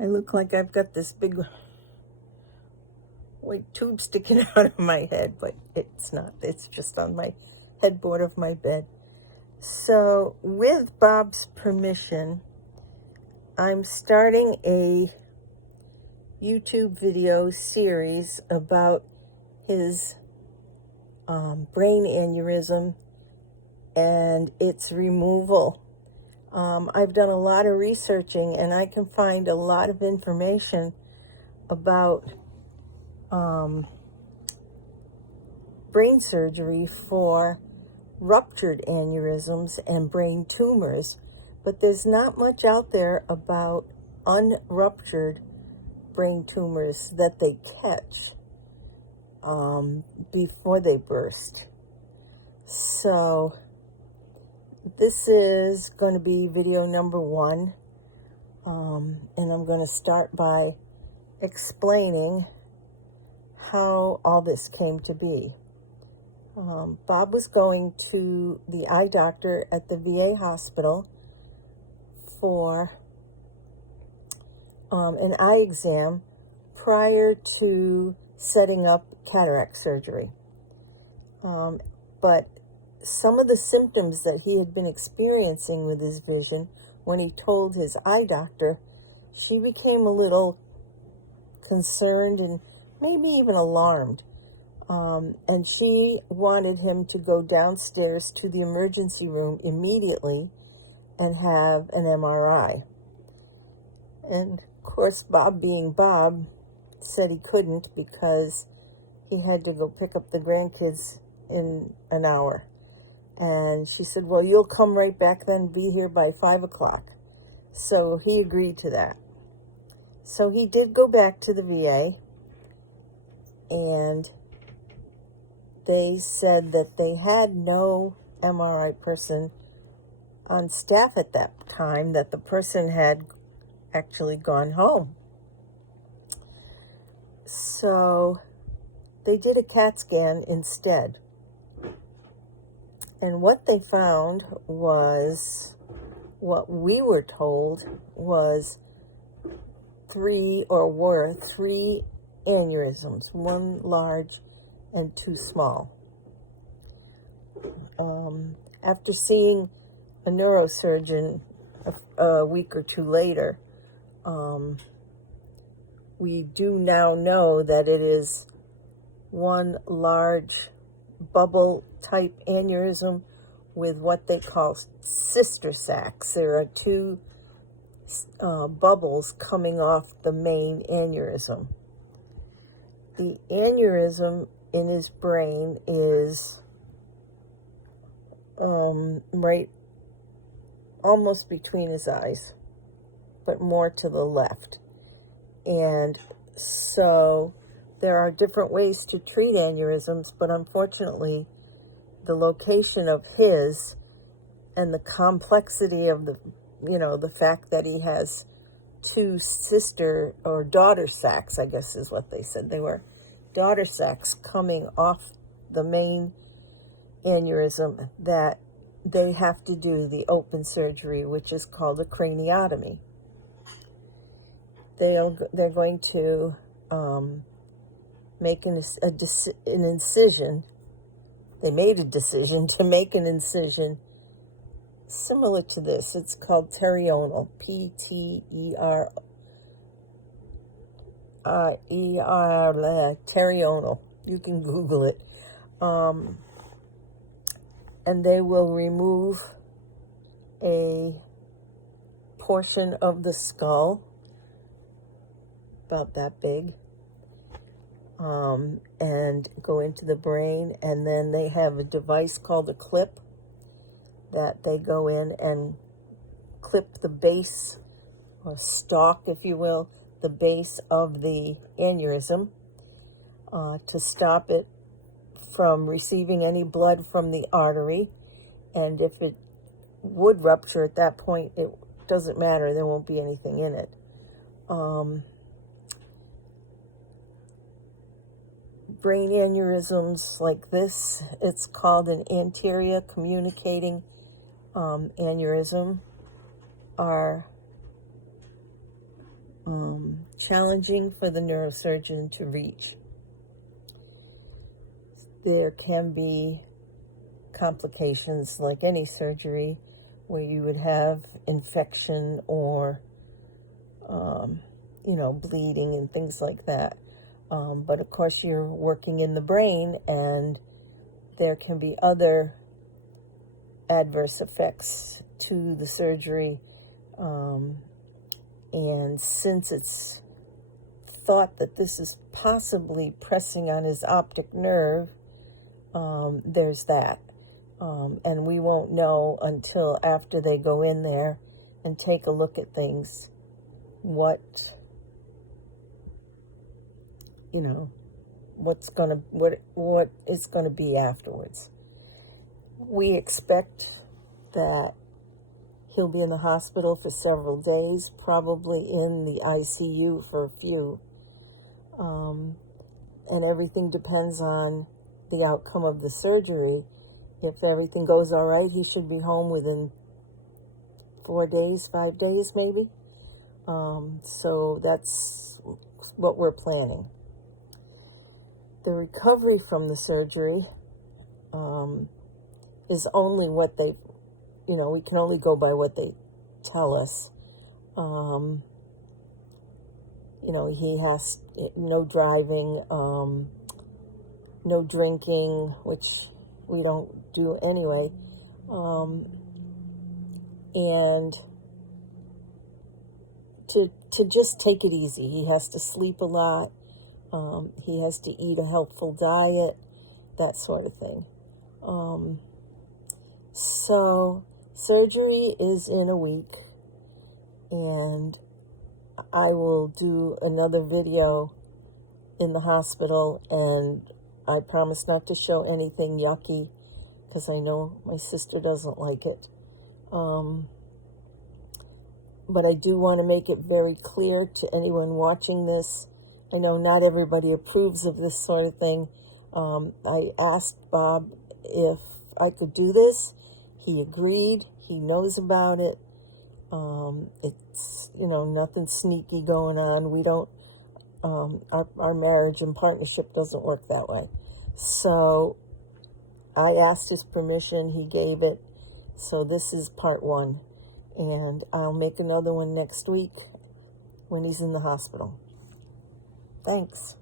I look like I've got this big white tube sticking out of my head, but it's not. It's just on my headboard of my bed. So, with Bob's permission, I'm starting a YouTube video series about his brain aneurysm and its removal. I've done a lot of researching, and I can find a lot of information about brain surgery for ruptured aneurysms and brain tumors, but there's not much out there about unruptured brain tumors that they catch before they burst. So this is going to be video number 1, and I'm going to start by explaining how all this came to be. Bob was going to the eye doctor at the VA hospital for an eye exam prior to setting up cataract surgery. But some of the symptoms that he had been experiencing with his vision, when he told his eye doctor, she became a little concerned and maybe even alarmed. And she wanted him to go downstairs to the emergency room immediately and have an MRI. And of course, Bob being Bob, said he couldn't because he had to go pick up the grandkids in an hour. And she said, well, you'll come right back then, be here by 5 o'clock. So he agreed to that. So he did go back to the VA, and they said that they had no MRI person on staff at that time, that the person had actually gone home. So they did a CAT scan instead. And what they found was, what we were told was three aneurysms, 1 large and 2 small. After seeing a neurosurgeon a week or 2 later, we do now know that it is 1 large bubble type aneurysm with what they call sister sacs. There are 2 bubbles coming off the main aneurysm. The aneurysm in his brain is right almost between his eyes, but more to the left. And so there are different ways to treat aneurysms, but unfortunately, the location of his and the complexity of the fact that he has 2 sister or daughter sacs, I guess is what they said. They were daughter sacs coming off the main aneurysm, that they have to do the open surgery, which is called a craniotomy. They're going to make an incision. They made a decision to make an incision similar to this. It's called perional, perional. You can Google it. And they will remove a portion of the skull, about that big, and go into the brain. And then they have a device called a clip that they go in and clip the base, or stalk, if you will, the base of the aneurysm to stop it from receiving any blood from the artery. And if it would rupture at that point, it doesn't matter. There won't be anything in it. Brain aneurysms like this, it's called an anterior communicating aneurysm, are challenging for the neurosurgeon to reach. There can be complications like any surgery where you would have infection or, bleeding and things like that. But of course, you're working in the brain, and there can be other adverse effects to the surgery. And since it's thought that this is possibly pressing on his optic nerve, there's that. And we won't know until after they go in there and take a look at things what it's gonna be afterwards. We expect that he'll be in the hospital for several days, probably in the ICU for a few. And everything depends on the outcome of the surgery. If everything goes all right, he should be home within 4 days, 5 days maybe. So that's what we're planning. The recovery from the surgery is only what they, we can only go by what they tell us. He has no driving, no drinking, which we don't do anyway. And to just take it easy. He has to sleep a lot. He has to eat a healthful diet, that sort of thing. So surgery is in a week, and I will do another video in the hospital, and I promise not to show anything yucky, because I know my sister doesn't like it. But I do want to make it very clear to anyone watching this. I know not everybody approves of this sort of thing. I asked Bob if I could do this. He agreed. He knows about it. It's, nothing sneaky going on. We don't, our marriage and partnership doesn't work that way. So I asked his permission. He gave it. So this is part 1. And I'll make another one next week when he's in the hospital. Thanks.